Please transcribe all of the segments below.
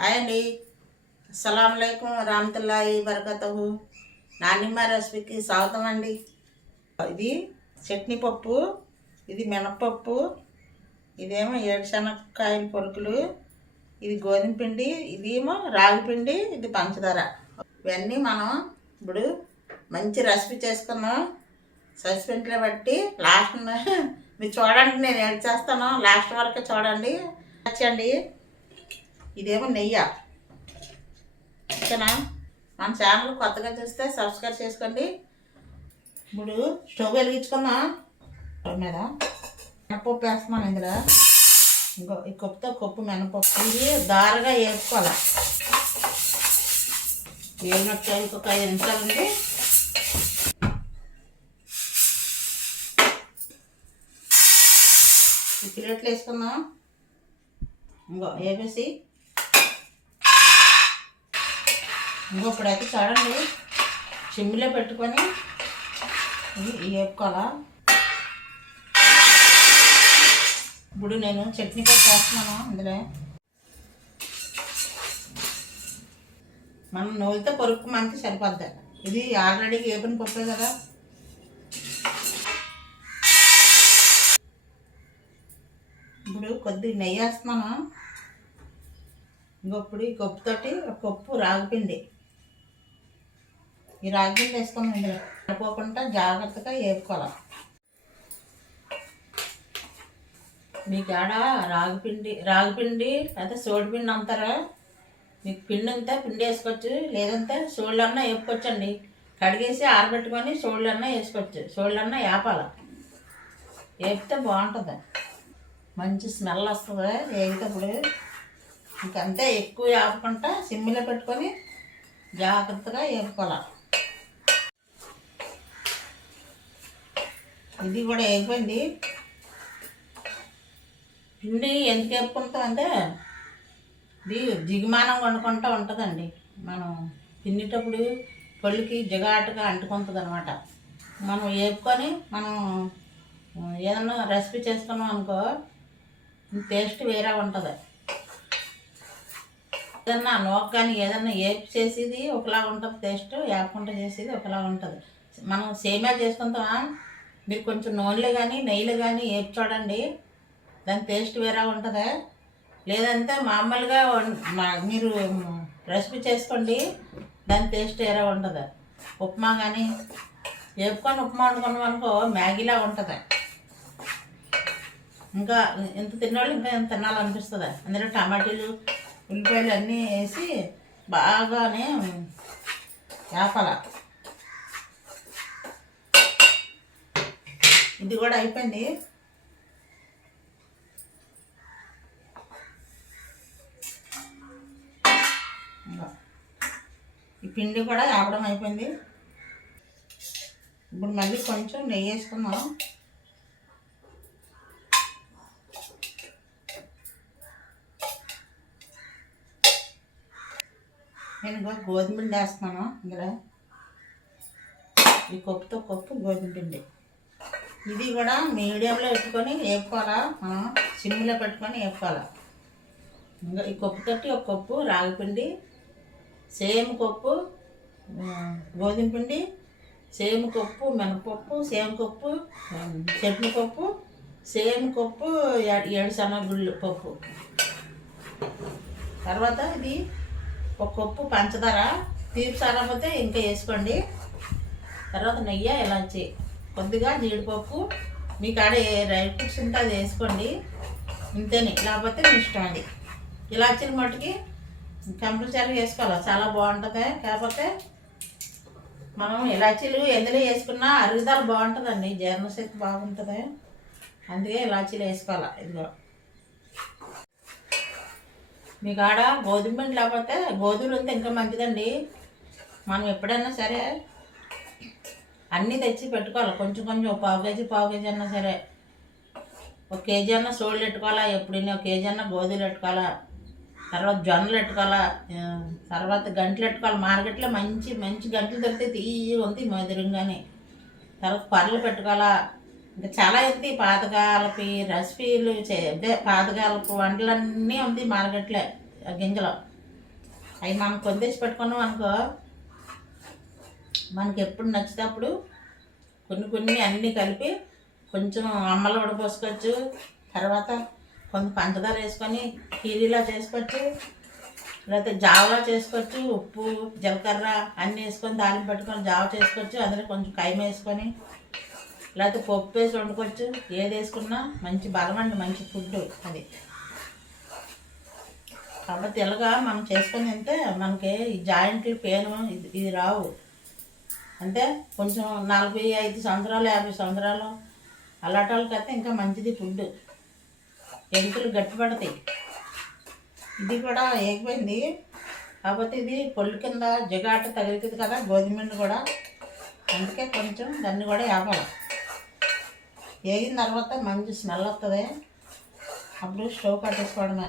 Hi అండి అస్సలం అయికం రామతుల్లాయి బరకతహు నానిమ్మ రెసిపీకి స్వాగతం అండి. ఇది చట్నీ పప్పు ఇది మినపప్పు ఇదేమో ఏడుశనక్కాయల పొరుకులు ఇది గోధుమ పిండి ఇదేమో రాగి పిండి ఇది పంచదార. ఇవన్నీ మనం ఇప్పుడు మంచి రెసిపీ చేసుకున్నాం సస్పెంట్లో బట్టి లాస్ట్ మీరు చూడండి నేను ఏడ్ చేస్తాను లాస్ట్ వరకు చూడండి. వచ్చండి ఇదేమో నెయ్యి ఓకేనా? మన ఛానల్ కొత్తగా చూస్తే సబ్స్క్రైబ్ చేసుకోండి. ఇప్పుడు స్టవ్ వెలిగించుకుందాం స్టవ్ మీద మినపప్పు వేస్తున్నాను ఇందులో. ఇంకో ఈ కప్పుతో కప్పు మినపప్పు. ఇది దారగా వేసుకోవాలి వేగినట్టు ఇంకొక ఐదు నిమిషాలు ఉంది ఈ ప్లేట్లు వేసుకుందాం ఇంకో వేపేసి ఇంకొకడైతే చూడండి. చిమ్మిలో పెట్టుకొని ఇది వేపుకోవాలా? ఇప్పుడు నేను చట్నీ కూడా వేస్తున్నాను అందులో మనం నూలితో పొరుక్కు మనకి సరిపోద్ది. ఇది ఆల్రెడీ వేపిన పప్పే కదా. ఇప్పుడు కొద్దిగా నెయ్యి వేస్తున్నాను. ఇంకొప్పుడు ఈ కప్పుతోటి ఒక కప్పు రాగిపిండి ఈ రాగిపిండి వేసుకోమని ఇందులో పడిపోకుండా జాగ్రత్తగా వేపుకోవాలి మీ కాడ రాగిపిండి రాగిపిండి అయితే సోడిపిండి అమ్ముతారా మీకు పిండి అంతా పిండి వేసుకోవచ్చు లేదంటే సోళ్ళన్నా వేపుకోవచ్చండి కడిగేసి ఆరబెట్టుకొని సోళ్ళన్నా వేసుకోవచ్చు సోళ్ళన్నా వేపాలి వేపితే బాగుంటుంది. మంచి స్మెల్ వస్తుంది వేగేటప్పుడు ఇంకంతే ఎక్కువ వేపకుండా సిమ్మిలో పెట్టుకొని జాగ్రత్తగా వేపుకోవాలి ఇది కూడా అయిపోయింది. పిండి ఎందుకు వేపుకుంటాం అంటే ఇది జిగుమానం వండుకుంటూ ఉంటుందండి. మనం తినేటప్పుడు పళ్ళుకి జిగాటుగా అంటుకుంటుంది అనమాట మనం వేపుకొని మనం ఏదన్నా రెసిపీ చేసుకున్నాం అనుకో టేస్ట్ వేరే ఉంటుంది. ఏదన్నా నోక్ కానీ ఏదన్నా ఏపు చేసేది ఒకలా ఉంటుంది టేస్ట్ వేపకుండా చేసేది ఒకలా ఉంటుంది. మనం సేమే చేసుకుంటామా? మీరు కొంచెం నూనెలు కానీ నెయ్యిలు కానీ వేపు చూడండి. దాని టేస్ట్ వేరే ఉంటుంది. లేదంటే మామూలుగా మా- మీరు రెసిపీ చేసుకోండి. దాని టేస్ట్ వేరే ఉంటుంది. ఉప్మా కానీ వేపుకొని ఉప్మా వండుకున్నాం అనుకో మ్యాగీలా ఉంటుంది. ఇంకా ఎంత తిన్నవాళ్ళు ఇంకా ఎంత తినాలనిపిస్తుంది. అందులో టమాటీలు ఉల్లిపాయలు అన్నీ వేసి బాగానే వేపాల ఇది కూడా అయిపోయింది. ఈ పిండి కూడా ఆపడం అయిపోయింది. ఇప్పుడు మళ్ళీ కొంచెం నెయ్యి వేసుకుందాం. నేను గోధుమ పిండి వేస్తున్నాను ఇందులో. ఈ కప్పుతో కప్పు గోధుమ పిండి. ఇది కూడా మీడియంలో పెట్టుకొని వేపుకోవాలా? మనం సిమ్లో పెట్టుకొని వేపుకోవాలా? ఇంకా ఈ కప్పుతోటి ఒక కప్పు రాగిపిండి సేమ్ కప్పు గోధుమ పిండి సేమ్ కప్పు మినపప్పు సేమ్ కప్పు చట్నీ పప్పు సేమ్ కప్పు ఏ- ఏడు గుళ్ళు పప్పు. తర్వాత ఇది ఒక కప్పు పంచదార తీపి సారపోతే ఇంకా వేసుకోండి. తర్వాత నెయ్యి ఇలాచి కొద్దిగా జీడిపప్పు. మీ కాడ ఏ డ్రై ఫ్రూట్స్ ఉంటే అది వేసుకోండి. ఇంతేనే. లేకపోతే మీ ఇష్టం అది ఇలాచీలు మట్టుకి కంపల్సరీ వేసుకోవాలి? చాలా బాగుంటుంది. కాకపోతే మనం ఇలాచీలు ఎందులో వేసుకున్నా అరుగుదల బాగుంటుందండి. జీర్ణశక్తి బాగుంటుంది. అందుకే ఇలాచీలు వేసుకోవాలి? ఇదిగో. మీ కాడ గోధుమ పిండి లేకపోతే గోధుమలు ఉంటే ఇంకా మంచిదండి. మనం ఎప్పుడైనా సరే అన్నీ తెచ్చి పెట్టుకోవాలి. కొంచెం కొంచెం ఒక పావు కేజీ పావు కేజీ అన్నా సరే. ఒక కేజీ అన్న సోళ్ళు పెట్టుకోవాలా? ఎప్పుడైనా ఒక కేజీ అన్న గోధుమలు పెట్టుకోవాలా? తర్వాత జొన్నలు పెట్టుకోవాలా? తర్వాత గంటలు పెట్టుకోవాలి. మార్కెట్లో మంచి మంచి గంటలు దొరికితే తీయి ఉంది మధురంగానే తర్వాత పర్లు పెట్టుకోవాలా? ఇంకా చాలా ఉంది. పాతకాలపు రెసిపీలు చే అదే పాతకాలపు వంటలన్నీ ఉంది మార్కెట్లో. గింజలో గింజలు. అవి మనం కొందేసి పెట్టుకున్నాం అనుకో మనకి ఎప్పుడు నచ్చితే అప్పుడు కొన్ని కొన్ని అన్నీ కలిపి కొంచెం అమ్మలు ఉడపోసుకోవచ్చు తర్వాత కొంత పంచదార వేసుకొని కీరీలా చేసుకోవచ్చు. లేకపోతే జావలా చేసుకోవచ్చు ఉప్పు జీలకర్ర అన్నీ వేసుకొని దాన్ని పెట్టుకొని జావ చేసుకోవచ్చు. అందులో కొంచెం కైమ వేసుకొని లేకపోతే పప్పు వేసి వండుకోవచ్చు. ఏది వేసుకున్నా మంచి బలం అండి మంచి ఫుడ్ అది. కాబట్టి ఇలాగా మనం చేసుకొని తింటే మనకి ఈ జాయింట్లు పెయిన్ ఇది ఇది రావు. అంటే కొంచెం నలభై ఐదు సంవత్సరాలు యాభై సంవత్సరాలు అలాంటి వాళ్ళకైతే ఇంకా మంచిది ఫుడ్ ఎముకలు గట్టిపడతాయి ఇది కూడా ఏగిపోయింది కాకపోతే ఇది పొల్లు కింద జగాట తగులుతుంది కదా గోధుమండి కూడా. అందుకే కొంచెం దాన్ని కూడా వేపాలి వేగిన తర్వాత మంచి స్మెల్ వస్తుంది. అప్పుడు స్టవ్ కట్టేసుకోవడమే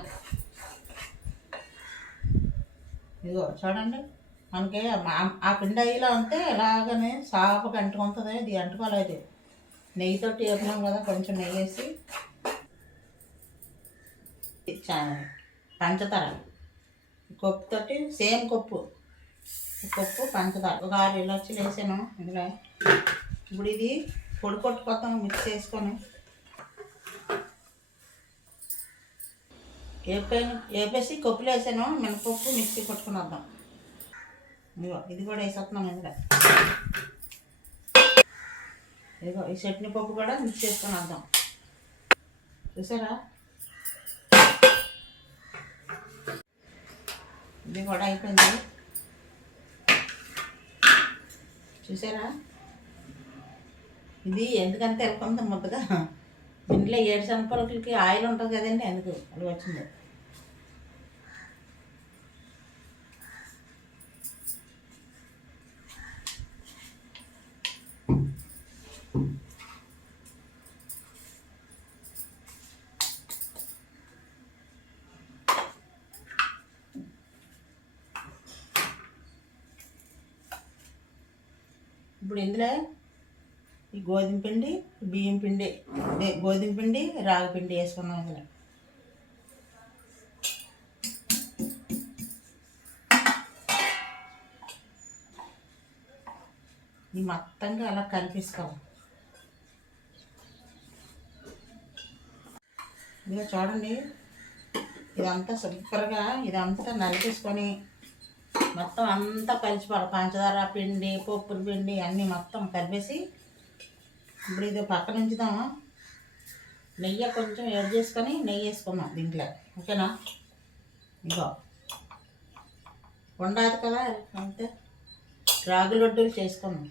ఇదిగో చూడండి. మనకి ఆ- ఆ పిండి అయ్యేలా ఉంటే ఎలాగనే సాపగా అంటుకుంటుంది ఇది అంటుకోలేదు. నెయ్యితోటి వేపినాం కదా కొంచెం నెయ్యి వేసి చా- పంచదార. కొప్పుతోటి సేమ్ కొప్పు. కొప్పు పంచదార. ఒక ఆరు ఇలాచీలు వేసాను ఇందులో. ఇప్పుడు ఇది పొడి కొట్టుకోతాం మిక్స్ చేసుకొని. వేపాను వేపేసి కొప్పులు వేసాను. మినపప్పు మిక్సీ కొట్టుకుని వద్దాం. ఇదిగో ఇది కూడా వేసేస్తున్నాం ఇందులో. ఇదిగో ఈ చట్నీ పప్పు కూడా మిక్స్ చేసుకొని వద్దాం. చూసారా? ఇది కూడా అయిపోయింది. చూసారా? ఇది ఎందుకంటే వెళ్ళుకుంది ముద్దగా? ఇంట్లో ఏడు శనపలకి ఆయిల్ ఉంటుంది కదండి అందుకు అది వచ్చింది. ఇప్పుడు ఇందులో ఈ గోధుమ పిండి బియ్యం పిండి గోధుమ పిండి రాగి పిండి వేసుకున్నాం ఇందులో. ఇది మొత్తంగా అలా కలిపేసుకోవాలి. ఇదిగో చూడండి ఇదంతా సూపర్గా ఇదంతా నలిపేసుకొని మొత్తం అంతా కలిసిపోవాలి పంచదార పిండి పప్పుల పిండి అన్నీ మొత్తం కలిపేసి ఇప్పుడు ఇది పక్కన ఉంచుదాము? నెయ్యి కొంచెం యాడ్ చేసుకొని నెయ్యి వేసుకున్నాం దీంట్లో. ఓకేనా? ఇంకో ఉండదు కదా అంతే. రాగి లడ్డూలు చేసుకున్నాం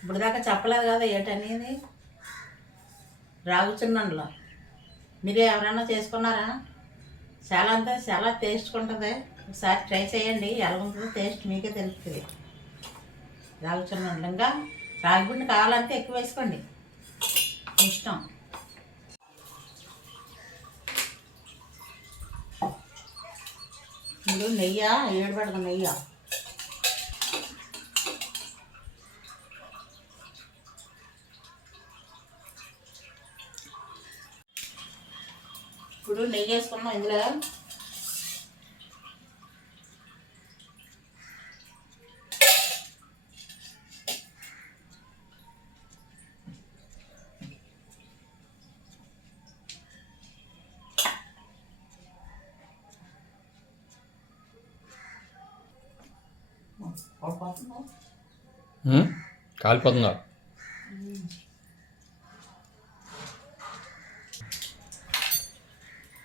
ఇప్పుడు దాకా చెప్పలేదు కదా ఏటనేది? రాగు చిన్నంలో. మీరు ఎవరైనా చేసుకున్నారా? చాలా అంతా చాలా టేస్ట్ ఉంటుంది. ఒకసారి ట్రై చేయండి. ఎలా ఉంటుందో టేస్ట్ మీకే తెలుస్తుంది. రాగి ఉండగా. ఇంకా కావాలంటే ఎక్కువ వేసుకోండి. ఇష్టం. ఇప్పుడు నెయ్యి? ఏడు పెడదాం నెయ్యి? ఇప్పుడు నెయ్యి వేసుకున్నాం ఇందులో. కాలిపోతుందా?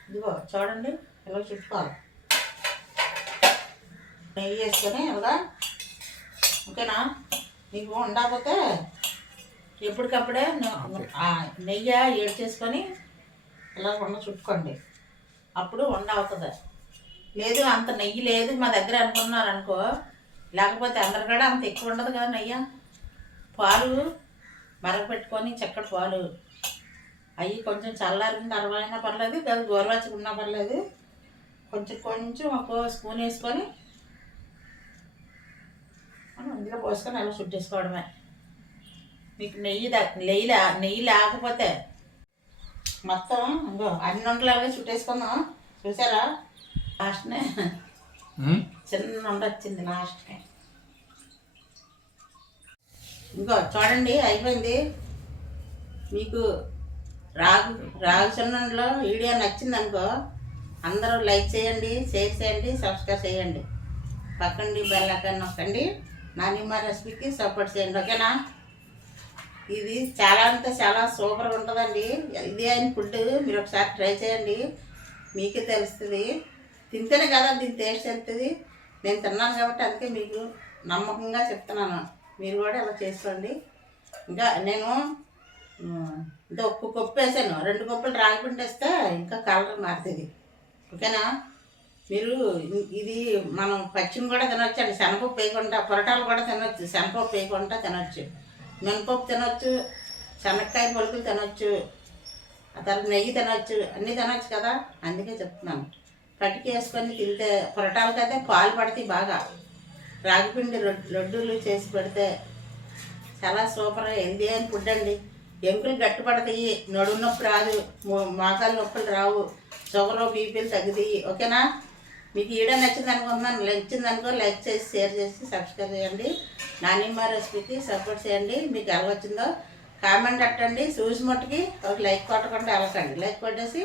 ఇదిగో చూడండి ఇలా చుట్టుకోవాలి. నెయ్యి వేసుకొని ఇలాగా ఓకేనా? మీకు ఉండకపోతే ఎప్పటికప్పుడే నెయ్యి ఏడు చేసుకొని ఇలా ఉండ చుట్టుకోండి. అప్పుడు వండ అవుతుంది. లేదు అంత నెయ్యి లేదు మా దగ్గర అనుకున్నారు అనుకో లేకపోతే అందరి కూడా అంత ఎక్కువ ఉండదు కదా నెయ్యి? పాలు మరగపెట్టుకొని చక్కటి పాలు. అవి కొంచెం చల్లారిన తర్వాత పర్లేదు లేదు గోరువెచ్చగా ఉన్నా పర్లేదు. కొంచెం కొంచెం ఒక స్పూన్ వేసుకొని మనం ఇందులో పోసుకొని అలా చుట్టేసుకోవడమే. మీకు నెయ్యి నెయ్యి నెయ్యి లేకపోతే మొత్తం ఇంకో అన్ని వంటలు అలాగే చుట్టేసుకుందాం. చూసారా? లాస్ట్నే చిన్న ఉండ వచ్చింది లాస్ట్కి ఇంకో చూడండి అయిపోయింది. మీకు రాగు రాగు చిన్నలో వీడియో నచ్చింది అనుకో అందరూ లైక్ చేయండి షేర్ చేయండి సబ్స్క్రైబ్ చేయండి. పక్కండి బెల్ ఐకాన్ నొక్కండి. నానిమ్మ రెసిపీకి సపోర్ట్ చేయండి ఓకేనా ఇది చాలా అంటే చాలా సూపర్గా ఉంటుందండి. ఇది అయిన ఫుడ్ మీరు ఒకసారి ట్రై చేయండి. మీకే తెలుస్తుంది. తింటేనే కదా దీని టేస్ట్ వెళ్తుంది నేను తిన్నాను కాబట్టి అందుకే మీకు నమ్మకంగా చెప్తున్నాను. మీరు కూడా ఇలా చేసుకోండి. ఇంకా నేను అంటే ఇంకా ఒక్క కప్పు వేసాను. రెండు కప్పులు రాగిపిండి వేస్తే ఇంకా కలర్ మారుతుంది. ఓకేనా? మీరు ఇది మనం పచ్చిమి కూడా తినొచ్చు అండి. శనగపప్పు వేయకుండా పొరటాలు కూడా తినొచ్చు. శనగపప్పు వేయకుండా తినొచ్చు. మినపప్పు తినొచ్చు. శనక్కాయ పొలుకులు తినొచ్చు. ఆ తర్వాత నెయ్యి తినొచ్చు. అన్నీ తినొచ్చు కదా? అందుకే చెప్తున్నాను. పట్టుకు తింటే పొరటాలకైతే పాలు పడతాయి బాగా. రాగిపిండి లడ్డూలు చేసి పెడితే చాలా సూపర్ హెల్దీ అని ఫుడ్ అండి. ఎముకలు గట్టి పడతాయి నడుము నొప్పి రాదు మోకాలు నొప్పులు రావు షుగర్ బీపీలు తగ్గుతాయి. ఓకేనా? మీకు ఈడ నచ్చింది అనుకుంటున్నాను నచ్చింది అనుకో లైక్ చేసి షేర్ చేసి సబ్స్క్రైబ్ చేయండి. నానిమ్మ రెసిపీకి సపోర్ట్ చేయండి. మీకు ఎలా వచ్చిందో కామెంట్ అట్టండి చూసి మట్టుకి ఒక లైక్ కొట్టకుండా వెళ్ళకండి. లైక్ కొట్టేసి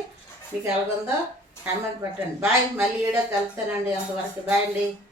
మీకు ఎలాగుందో కామెంట్ పెట్టండి. బాయ్ మళ్ళీ ఈడ కలుస్తానండి అంతవరకు. బాయ్ అండి.